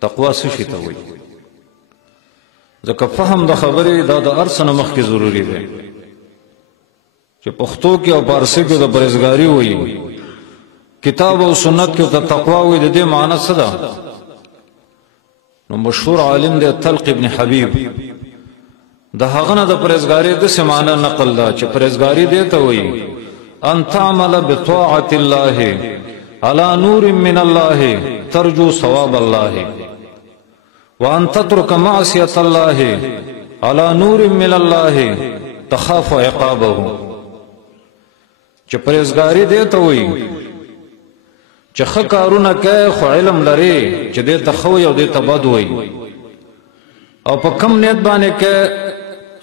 تقوا څه شي ته وایي ځکه فهم د خبرې دا د هر څه نه مخکې ضروري دی چې پښتو کې او فارسي کې د پرهیزګاري وایي کتاب او سنت کې ته تقوا وایي د دې معنی څه ده نو مشهور عالم دی طلق ابن حبیب د هغه نه د پرهیزګاري داسې معنی نقل ده چې پرهیزګاري دې ته وایي ان تعمل بطاعة الله على نور من الله ترجو ثواب الله وان تترك معصية الله على نور من الله تخاف عقابه چې پرهیزګاري دې ته وایي چې ښه کارونه کوي خو علم لري چې دې ته ښه وي او دې ته بد وي او په کم نیت باندې کوي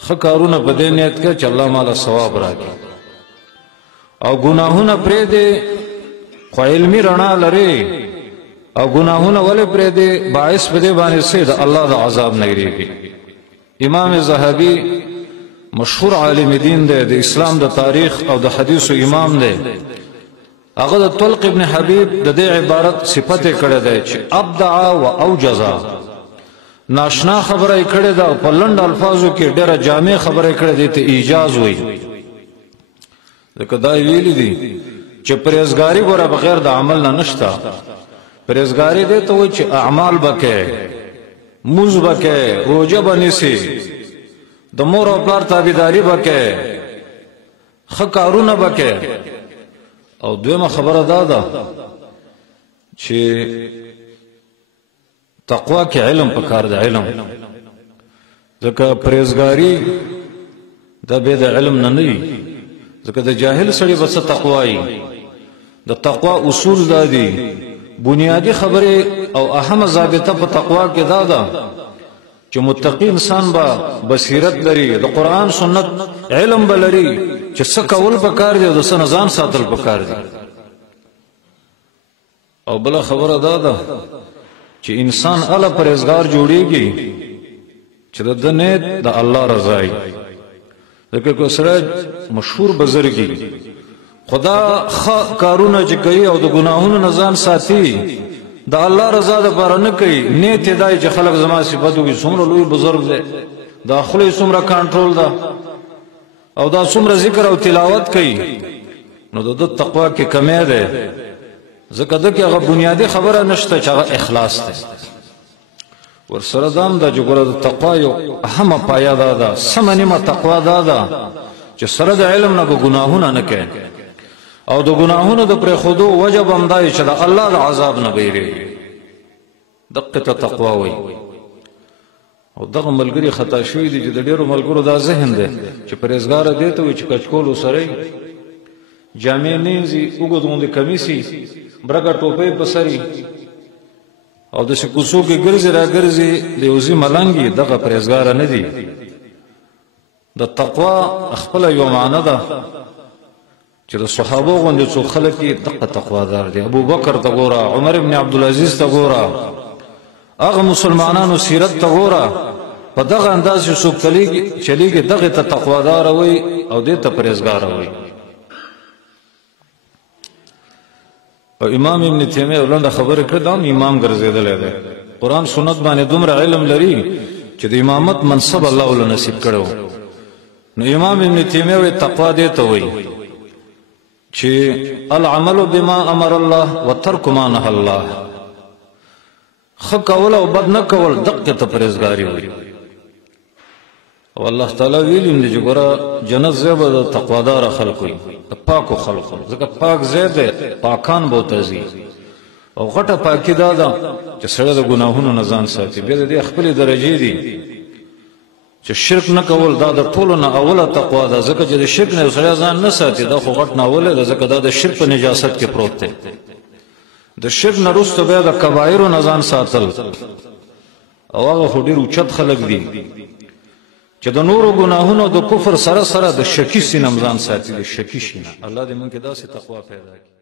ښه کارونه په دې نیت کوي چې الله ماله ثواب راکړي او ګناهونه پرېږدي خو علمي رڼا لري او ګناهونه ولې پرېږدي باعث په دې باندې څه د الله د عذاب نه یریږي امام ذهبي مشهور عالم دین دی د اسلام د تاریخ او د حدیثو امام دی هغه د طلق ابن حبیب د دې عبارت صفت کړه دی چې ابدع و اوجز ناشنا خبره کړه ده په لنډ الفاظو کې ډېره جامع خبره کړه دي ته ایجاز وایي ځکه دا ویلي دي چې پرهیزګاري ګوره بغیر د عمل نه نشته پرهیزګاري دې ته وایي چې اعمال بکې موز بکې روژه به نیسي د مور او پلار تابعداري بکې ښه کارونه بکې او دویمه خبره دا ده چې تقوا کې علم پکار ده علم ځکه پرهیزګاري دا به د علم نه وي ځکه د جاهل سړي بس تقوایی د تقوا اصول دا دي بنیادی خبره او اهم ضابطه په تقوا کې دا ده چې متقی انسان با بصیرت لري د قران سنت علم بلري چې څه کول پکار دي او د څه نظام ساتل پکار دي او بل خبره دا ده چې انسان اله پرهیزګار جوړیږي چې د نیت د الله رضا وي ځکه کو سره مشهور بزرګي خدا خ کارونه چې کوي او د ګناهونو نه ځان ساتي د الله رضا د پر نه کوي نیت دای چې خلک زما صفات وي څومره لوی بزرګ دی دا خپل څومره کنټرول ده او دا څومره ذکر او تلاوت کوي نو د تقوا کې کمی ده ځکه دغه هغه بنیادی خبره نشته چې هغه اخلاص ده ورسره دام د جګړه د تقوا یو اهمه پایه ده سمنیمه تقوا ده چې سره د علم نه ګناهونه نه کوي او د ګناهونو د پر خودو وجب هم دی چې د الله د عذاب نه بیریږي دقه تقوا وي او دغه ملګری خطا شوی دی چې د ډیرو ملګرو دا ذهن دی چې پرهیزګار دی ته وي چې کچکول سره جامع نینځي وګدوند کمیسي برګه ټوپې بسري او د شکوسو کې ګرځي را ګرځي د یوزي ملنګي دغه پرهیزګار نه دی د تقوا خپل یو معنی ده چې د صحابه غوندې څو خلک دغه تقوادار دي ابو بکر ته ګوره عمر ابن عبدالعزیز ته ګوره هغه مسلمانانو سیرت ته ګوره په دغه انداز څوک چلیږي دغه ته تقوادار وي او دې ته پرهیزګار وي او امام ابن تیمیه ولنده خبره کړه دا امام ګرځیدل دی قران سنت باندې دومره علم لري چې د امامت منصب الله ول نصیب کړو نو امام ابن تیمیه وی تقوا دې ته وي چې العمل بما امر الله وترك ما نهى الله خ کول او بد نه کول دغه ته پرهیزګاری وي او الله تعالی ویلیم چې ګوره جنت زیبه د تقوادار خلقوي د پاکو خلقو ځکه پاک زیاده پاکان به تزي او غټه پاکی دا ده چې سره د ګناهونو نه ځان ساتي به د خپل درجه دي چې شرک نه کول دا د ټولو نه اوله تقوا ده ځکه چې د شرک نه سره ځان نه ساتي دا خو غټ نه اوله ده ځکه دا د شرک په نجاست کې پروت دی د شرک نه وروسته بیا د کبایر نه ځان ساتل او هغه خو ډیر اوچت خلک دي چې د نورو ګناهونو د کفر سره سره د شکی سینه ځان ساتي د شکی شینه الله دې مونږ کې داسې تقوا پیدا کړي